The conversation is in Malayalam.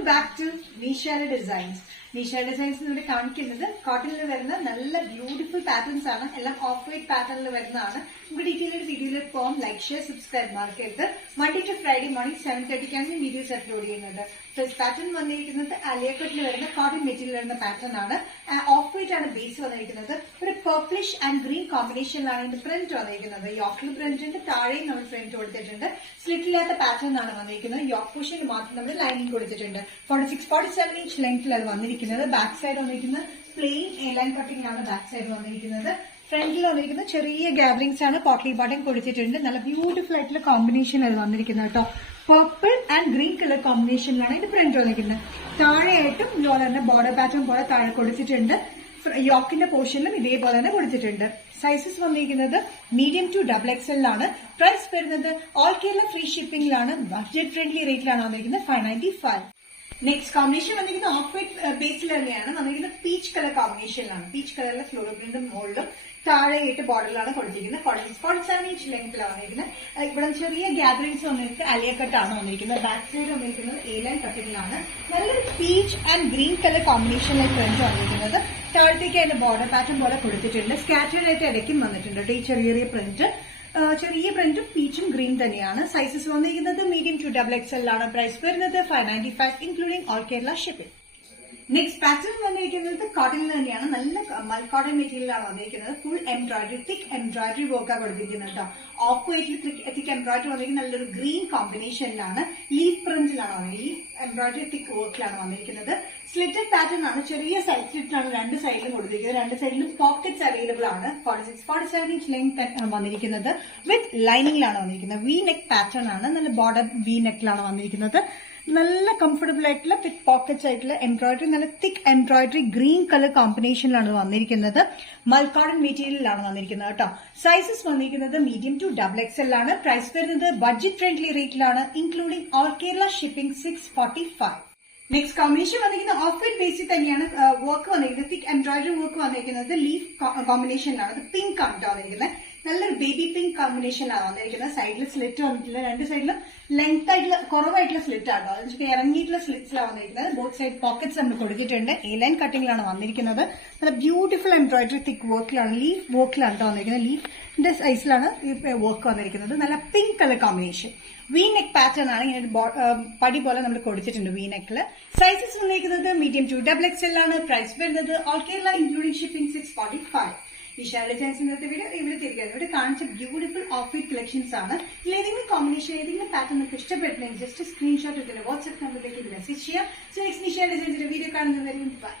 Welcome back to Nishara designs. Nishara designs ഇവിടെ കാണിക്കുന്നത് കോട്ടണിൽ വരുന്ന നല്ല ബ്യൂട്ടിഫുൾ പാറ്റേൺസ് ആണ്. എല്ലാം ഓഫ് വൈറ്റ് പാറ്റേണിൽ വരുന്നതാണ്. നമുക്ക് ഡീറ്റെയിൽഡ് വീഡിയോയിലേക്ക് പോകാം. Like, share, subscribe market. Monday to Friday morning 7:30 videos upload ചെയ്യുന്നത്. ഫസ്റ്റ് പാറ്റേൺ വന്നിരിക്കുന്നത് അലിയക്കട്ടിൽ വരുന്ന കോട്ടൺ മെറ്റീരിയൽ വരുന്ന പാറ്റേൺ ആണ്. ഓഫ് വൈറ്റ് ആണ് ബേസ് വന്നിരിക്കുന്നത്. ഒരു പർപ്പിളിഷ് ആൻഡ് ഗ്രീൻ കോമ്പിനേഷനിലാണ് ഇതിന്റെ പ്രിന്റ് വന്നിരിക്കുന്നത്. യോക്കിൽ പ്രിന്റ് ഉണ്ട്, താഴെയും നമ്മൾ പ്രിന്റ് കൊടുത്തിട്ടുണ്ട്. സ്ലിറ്റില്ലാത്ത പാറ്റേൺ ആണ് വന്നിരിക്കുന്നത്. യോക്ക് പോർഷനിൽ മാത്രം നമ്മൾ ലൈനിങ് കൊടുത്തിട്ടുണ്ട്. 46-47 ഇഞ്ച് ലെങ്ത്തിൽ അത് വന്നിരിക്കുന്നത്. ബാക്ക് സൈഡ് വന്നിരിക്കുന്നത് പ്ലെയിൻ എ ലൈൻ കട്ടിംഗ് ആണ് ബാക്ക് സൈഡ് വന്നിരിക്കുന്നത്. ഫ്രണ്ടിൽ വന്നിരിക്കുന്ന ചെറിയ ഗ്യാദറിംഗ്സ് ആണ്. പോട്ട്ലി ബട്ടൺ കൊടുത്തിട്ടുണ്ട്. നല്ല ബ്യൂട്ടിഫുൾ ആയിട്ടുള്ള കോമ്പിനേഷൻ അത് വന്നിരിക്കുന്നത് കേട്ടോ. പർപ്പിൾ ആൻഡ് ഗ്രീൻ കളർ കോമ്പിനേഷനിലാണ് ഇത് പ്രിന്റ് വന്നിരിക്കുന്നത്. താഴെയായിട്ടും ഇതുപോലെ തന്നെ ബോർഡർ പാറ്റേൺ പോലെ താഴെ കൊടുത്തിട്ടുണ്ട്. യോക്കിന്റെ പോർഷനിലും ഇതേപോലെ തന്നെ കൊടുത്തിട്ടുണ്ട്. സൈസസ് വന്നിരിക്കുന്നത് മീഡിയം ടു XXL ആണ്. പ്രൈസ് വരുന്നത് ഓൾ കേരള ഫ്രീ ഷിപ്പിംഗിലാണ്. ബഡ്ജറ്റ് ഫ്രണ്ട്ലി റേറ്റിലാണ് വന്നിരിക്കുന്നത് 595. നെക്സ്റ്റ് കോമ്പിനേഷൻ വന്നിരിക്കുന്നത് ഓഫ് വൈറ്റ് ബേസിൽ തന്നെയാണ് വന്നിരിക്കുന്നത്. പീച്ച് കളർ കോമ്പിനേഷനിലാണ്. പീച്ച് കളറിലെ ഫ്ലോറൽ പ്രിന്റും മുകളിലും താഴെയായിട്ട് ബോർഡറിലാണ് കൊടുത്തിരിക്കുന്നത്. 47 ഇഞ്ച് ലെങ്ത്തിലാണ് വന്നിരിക്കുന്നത്. ഇവിടെ ചെറിയ ഗ്യാദറിംഗ്സ് വന്നിട്ട് അലിയക്കട്ടാണ് വന്നിരിക്കുന്നത്. ബാക്ക് സൈഡ് വന്നിരിക്കുന്നത് എ ലൈൻ കട്ടിങ്ങിലാണ്. നല്ലൊരു പീച്ച് ആൻഡ് ഗ്രീൻ കളർ കോമ്പിനേഷനിലെ പ്രിന്റ് വന്നിരിക്കുന്നത്. താഴത്തേക്ക് അതിന്റെ ബോർഡർ പാറ്റേൺ പോലെ കൊടുത്തിട്ടുണ്ട്. സ്കാറ്റേഡ് ആയിട്ട് ഇടയ്ക്കും വന്നിട്ടുണ്ട് ഈ ചെറിയ പ്രിന്റ്. ചെറിയ പ്രിന്റും പീച്ചും ഗ്രീൻ തന്നെയാണ്. സൈസസ് വന്നിരിക്കുന്നത് മീഡിയം ടു XXL ആണ്. പ്രൈസ് വരുന്നത് 595 including all Kerala shipping. Next pattern വന്നിരിക്കുന്നത് കോട്ടണിൽ തന്നെയാണ്. നല്ല കോട്ടൺ മെറ്റീരിയലാണ് വന്നിരിക്കുന്നത്. ഫുൾ എംബ്രോയിഡറി, തിക് എംബ്രോയിഡറി വർക്കാണ് കൊടുത്തിരിക്കുന്നത് കേട്ടോ. ഓഫ് വൈറ്റിൽ തിക് എംബ്രോയിഡറി വന്നിരിക്കുന്നത് നല്ലൊരു ഗ്രീൻ കോമ്പിനേഷനിലാണ്. ലീഫ് പ്രിന്റിലാണ് വന്നിരിക്കുന്നത്. ലീഫ് എംബ്രോയിഡറി തിക് വർക്കിലാണ് വന്നിരിക്കുന്നത്. സ്ലിറ്റഡ് പാറ്റേൺ ആണ്. ചെറിയ സൈഡ് സ്ലിറ്റാണ് രണ്ട് സൈഡിലും കൊടുത്തിരിക്കുന്നത്. രണ്ട് സൈഡിലും പോക്കറ്റ്സ് അവൈലബിൾ ആണ്. 46-47 ഇഞ്ച് ലെങ്ത് വന്നിരിക്കുന്നത്. വിത്ത് ലൈനിങ്ങിലാണ് വന്നിരിക്കുന്നത്. വി നെക്ക് പാറ്റേൺ ആണ്. നല്ല ബോർഡർ വി നെക്കിലാണ് വന്നിരിക്കുന്നത്. നല്ല കംഫർട്ടബിൾ ആയിട്ടുള്ള വിത്ത് പോക്കറ്റ്സ് ആയിട്ടുള്ള എംബ്രോയിഡറി, നല്ല തിക് എംബ്രോയിഡറി ഗ്രീൻ കളർ കോമ്പിനേഷനിലാണ് വന്നിരിക്കുന്നത്. മൽക്കോട്ടൺ മെറ്റീരിയലാണ് വന്നിരിക്കുന്നത് കേട്ടോ. സൈസസ് വന്നിരിക്കുന്നത് മീഡിയം ടു XXL ആണ്. പ്രൈസ് വരുന്നത് ബഡ്ജറ്റ് ഫ്രണ്ട്ലി റേറ്റിലാണ് including all Kerala shipping 645. Next combination വന്നിരിക്കുന്നത് ഓഫ് വൈറ്റ് ബേസിൽ തന്നെയാണ് വർക്ക് വന്നിരിക്കുന്നത്. തിക് എംബ്രോയിഡറി വർക്ക് വന്നിരിക്കുന്നത് ലീഫ് കോമ്പിനേഷനിലാണ്. അത് പിങ്ക് ആണ് വന്നിരിക്കുന്നത്. നല്ലൊരു ബേബി പിങ്ക് കോമ്പിനേഷനിലാണ് വന്നിരിക്കുന്നത്. സൈഡിൽ സ്ലിറ്റ് വന്നിട്ടില്ല. രണ്ട് സൈഡിലും ലെങ്ത് ആയിട്ടുള്ള കുറവായിട്ടുള്ള സ്ലിറ്റ് ആണോ, അതിന് ഇറങ്ങിയിട്ടുള്ള സ്ലിറ്റ്സിലാണ് വന്നിരിക്കുന്നത്. ബോത്ത് സൈഡ് പോക്കറ്റ്സ് നമ്മൾ കൊടുത്തിട്ടുണ്ട്. എ ലൈൻ കട്ടിങ്ങിലാണ് വന്നിരിക്കുന്നത്. നല്ല ബ്യൂട്ടിഫുൾ എംബ്രോയിഡറി തിക് വർക്കിലാണ്, ലീഫ് വർക്കിലാണ് വന്നിരിക്കുന്നത്. ലീഫിന്റെ സൈസിലാണ് ഈ വർക്ക് വന്നിരിക്കുന്നത്. നല്ല pink colour combination. V neck pattern ആണ്. ഇങ്ങനെ പടി പോലെ നമ്മൾ കൊടുത്തിട്ടുണ്ട് വി നെക്കില്. സൈസസ് വന്നിരിക്കുന്നത് മീഡിയം ടു XXL ആണ്. പ്രൈസ് വരുന്നത് all Kerala including shipping 645. Nishara designs ഇന്നത്തെ വീഡിയോ ഇവിടെ തിരികെ ഇവിടെ കാണിച്ച ബ്യൂട്ടിഫുൾ ഓഫ് വൈറ്റ് കളക്ഷൻസ് ആണ്. ഏതെങ്കിലും കോമ്പിനേഷൻ ഏതെങ്കിലും പാറ്റേൺ നിങ്ങൾക്ക് ഇഷ്ടപ്പെട്ടില്ലെങ്കിൽ ജസ്റ്റ് സ്ക്രീൻഷോട്ട് ഇതിന്റെ വാട്സ്ആപ്പ് നമ്പറിലേക്ക് മെസ്സേജ് ചെയ്യാം. സോ നെക്സ്റ്റ് നിഷാര ഡിസൈൻസിന്റെ വീഡിയോ കാണുന്നവരെയും ബൈ.